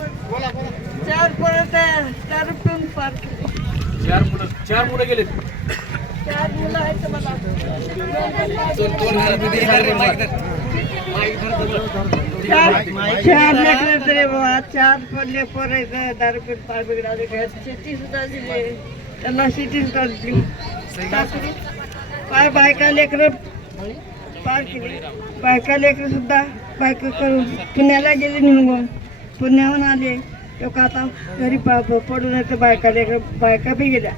चार परत चार पण चार मुलं चार मुलं. गेले चार मुलं आहेत मला चार चार लेकरं तरी बाबा चार पडले पोरायचं दारू पिऊन पाय बिघडाले शेती सुद्धा दिली त्यांना शेती सुद्धा दिली पाय बायका लेकरं पार केली बायका लेकरं सुद्धा बायका करून पुण्याला गेले निघून. पुण्याहून आले. लोक आता घरी पा पडून येतं बायका लेकरं बायका बी गेल्या.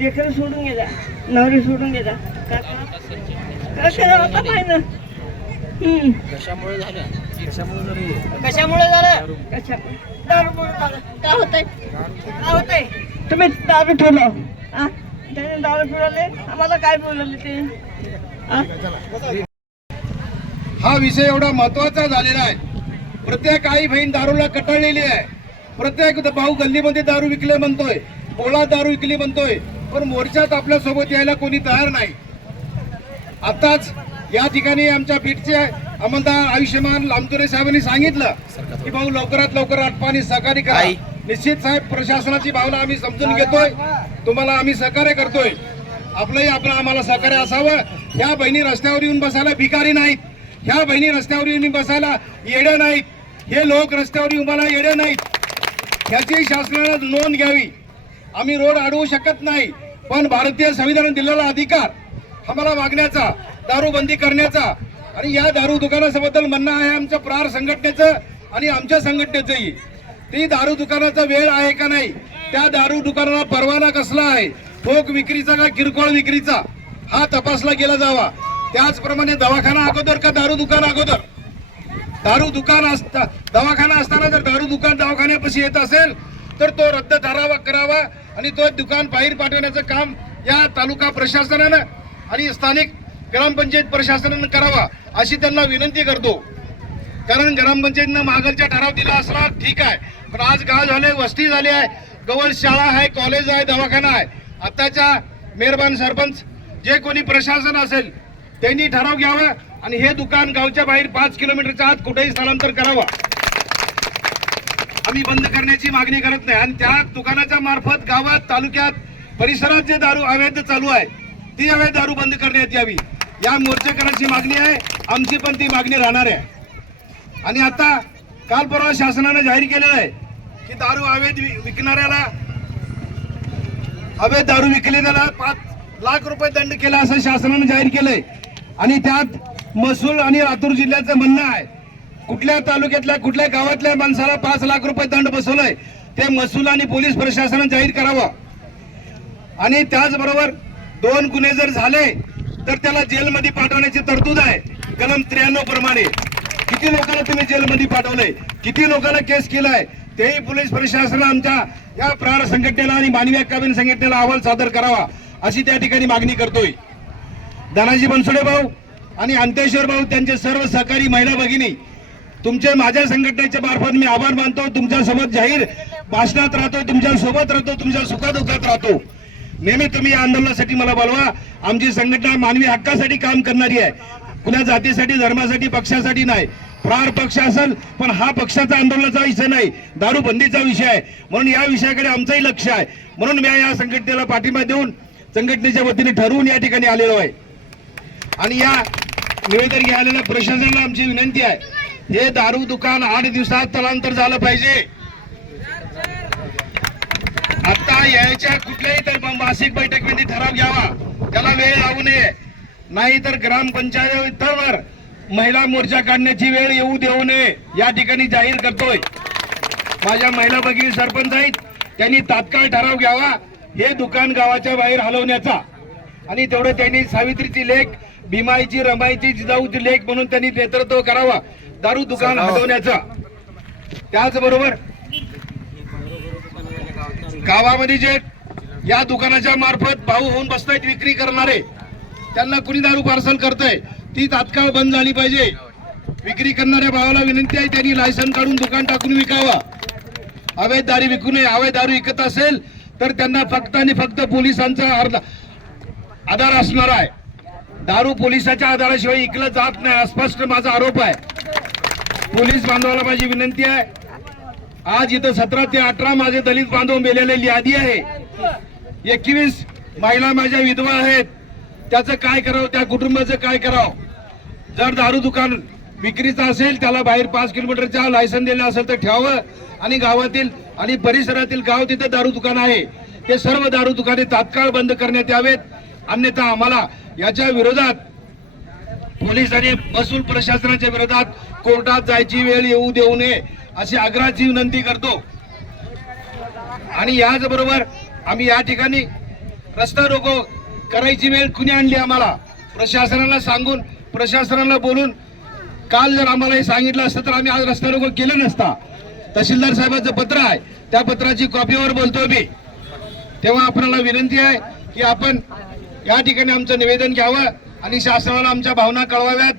लेकरं सोडून गेल्या. नवरी सोडून गेल्या काय करा- काय करावं आता पाहिजे कशामुळे झालं कशामुळे झालं? कशामुळे झालं? कशामुळे दारूमुळे झालं. काय होतंय? काय होतंय? तुम्ही दारू ठेवलं. त्याने दारू ठेवले आम्हाला काय बोलवले ते? हा? हा विषय एवढा महत्त्वाचा झालेला आहे. प्रत्येक आई बहीण दारूला कटाळलेली आहे. प्रत्येक भाऊ गल्लीमध्ये दारू विकले म्हणतोय. पोळा दारू विकली म्हणतोय. पण मोर्चात आपल्यासोबत यायला कोणी तयार नाही. आताच या ठिकाणी आमच्या बीटचे अंमलदार आयुष्यमान लामतुरे साहेबांनी सांगितलं की भाऊ लवकरात लवकर आटपाणी सहकार्य करा. निश्चित साहेब प्रशासनाची भावना आम्ही समजून घेतोय. तुम्हाला आम्ही सहकार्य करतोय. आपलंही आपलं आम्हाला सहकार्य असावं. ह्या बहिणी रस्त्यावर येऊन बसायला भिकारी नाहीत. ह्या बहिणी रस्त्यावर येऊन बसायला येडे नाहीत. हे लोक रस्त्यावर येऊन मला येडे नाहीत. ह्याची शासनानं नोंद घ्यावी. आम्ही रोड अडवू शकत नाही. पण भारतीय संविधानाने दिलेला अधिकार आम्हाला मागण्याचा दारूबंदी करण्याचा. आणि या दारू दुकानाबद्दल म्हणणं आहे आमच्या प्रार संघटनेचं आणि आमच्या संघटनेचंही. ती दारू दुकानाचा वेळ आहे का नाही? त्या दारू दुकानाला परवाना कसला आहे? ठोक विक्रीचा का किरकोळ विक्रीचा? हा तपासला गेला जावा. त्याचप्रमाणे दवाखाना अगोदर का दारू दुकान अगोदर? दारू दुकान असता दवाखाना असताना जर दारू दुकान दवाखान्यापाशी येत असेल तर तो रद्द करावा करावा आणि तो दुकान बाहेर पाठवण्याचं काम या तालुका प्रशासनानं आणि स्थानिक ग्रामपंचायत प्रशासनानं करावा अशी त्यांना विनंती करतो. कारण ग्रामपंचायतीनं मागलच्या ठराव दिला असला ठीक आहे. पण आज गाव झाले वस्ती झाली आहे. गवळ शाळा आहे कॉलेज आहे दवाखाना आहे. आताच्या मेहरबान सरपंच जे कोणी प्रशासन असेल त्यांनी ठराव घ्यावा आणि हे दुकान गावच्या बाहेर पाच किलोमीटरच्या आत कुठेही स्थलांतर करावा. आम्ही बंद करण्याची मागणी करत नाही. आणि त्या दुकानाच्या मार्फत गावात तालुक्यात परिसरात जे दारू अवैध चालू आहे ती अवैध दारू बंद करण्यात यावी. या मोर्चेकरांची मागणी आहे. आमची पण ती मागणी राहणार आहे. आणि आता काल परवा शासनानं जाहीर केलेलं आहे की दारू अवैध विकणाऱ्याला अवैध दारू विकलेल्याला पाच लाख रुपये दंड केला असं शासनानं जाहीर केलंय. आणि त्यात महसूल आणि लातूर जिल्ह्याचं म्हणणं आहे कुठल्या तालुक्यातल्या कुठल्या गावातल्या माणसाला पाच लाख रुपये दंड बसवलाय ते महसूल आणि पोलीस प्रशासनानं जाहीर करावं. आणि त्याचबरोबर दोन गुन्हे जर झाले तर त्याला जेलमध्ये पाठवण्याची तरतूद आहे. कलम त्र्याण्णव प्रमाणे. किती लोकांना तुम्ही जेलमध्ये पाठवलंय? किती लोकांना केस केलाय? तेही पोलीस प्रशासनानं आमच्या या प्राण संघटनेला आणि मानवी हक्काबीन संघटनेला अहवाल सादर करावा अशी त्या ठिकाणी मागणी करतोय. धनाजी बनसोडे भाऊ आणि अंतेश्वर भाऊ त्यांचे सर्व सहकारी महिला भगिनी तुमचे माझ्या संघटनेच्या मार्फत मी आभार मानतो. तुमच्यासोबत जाहीर भाषणात राहतो तुमच्यासोबत राहतो तुमच्या सुखादुखात राहतो. नेहमी तुम्ही या आंदोलनासाठी मला बोलवा. आमची संघटना मानवी हक्कासाठी काम करणारी आहे. कुणा जातीसाठी धर्मासाठी पक्षासाठी नाही. प्रार पक्ष असेल पण हा पक्षाचा आंदोलनाचा विषय नाही. दारूबंदीचा विषय आहे. म्हणून या विषयाकडे आमचंही लक्ष आहे. म्हणून मी या संघटनेला पाठिंबा देऊन संघटनेच्या वतीने ठरवून या ठिकाणी आलेलो आहे. आणि या निवेदन घ्यायला प्रशासनाला आमची विनंती आहे. हे दारू दुकान आठ दिवसात स्थलांतर झालं पाहिजे. आता यायच्या कुठल्याही तर मासिक बैठकीमध्ये ठराव घ्यावा. त्याला वेळ लागू नये. नाहीतर ग्रामपंचायतीवर महिला मोर्चा काढण्याची वेळ येऊ देऊ नये. या ठिकाणी जाहीर करतोय. माझ्या महिला भगिनी सरपंच आहेत. त्यांनी तात्काळ ठराव घ्यावा. हे दुकान गावाच्या बाहेर हलवण्याचा. आणि तेवढं त्यांनी सावित्रीची लेख भीमाईची रमाईची जिजाऊची लेख म्हणून त्यांनी नेतृत्व करावा. दारू दुकान हटवण्याचा त्याचबरोबर गावामध्ये जे या दुकानाच्या मार्फत भाऊ होऊन बसतायत विक्री करणारे त्यांना कुणी दारू पार्सल करतय ती तात्काळ बंद झाली पाहिजे. विक्री करणाऱ्या भावाला विनंती आहे त्यांनी लायसन काढून दुकान टाकून विकावा. अवैध दारू विकू नये अवैध दारू विकत असेल तर त्यांना फक्त आणि फक्त पोलिसांचा अर्धा आधार असणार आहे. दारू पोलिसाच्या आधाराशिवाय इकलं जात नाही स्पष्ट माझा आरोप आहे. पोलीस बांधवाला माझी विनंती आहे आज इथं सतरा ते अठरा माझे दलित बांधव मेलेले यादी आहे. एकवीस महिला माझ्या विधवा आहेत. त्याचं काय करावं त्या कुटुंबाचं काय करावं? जर दारू दुकान विक्रीचं असेल त्याला बाहेर पाच किलोमीटरच्या लायसन दिलं असेल तर ठेवावं. आणि गावातील आणि परिसरातील गाव तिथे दारू दुकान आहे. ते सर्व दारू दुकाने तात्काळ बंद करण्यात यावेत. अन्यथा आम्हाला याच्या विरोधात पोलीस आणि महसूल प्रशासनाच्या विरोधात कोर्टात जायची वेळ येऊ देऊ नये. अशी आग्रहाची विनंती करतो. आणि याचबरोबर आम्ही या ठिकाणी रस्ता रोको करायची वेळ कुणी आणली आम्हाला? प्रशासनाला सांगून प्रशासनाला बोलून काल जर आम्हाला हे सांगितलं असतं तर आम्ही आज रस्ता रोको केलं नसता. तहसीलदार साहेबांचं पत्र आहे. त्या पत्राची कॉपीवर बोलतो मी. तेव्हा आपल्याला विनंती आहे की आपण या ठिकाणी आमचं निवेदन घ्यावं आणि शासनाला आमच्या भावना कळवाव्यात.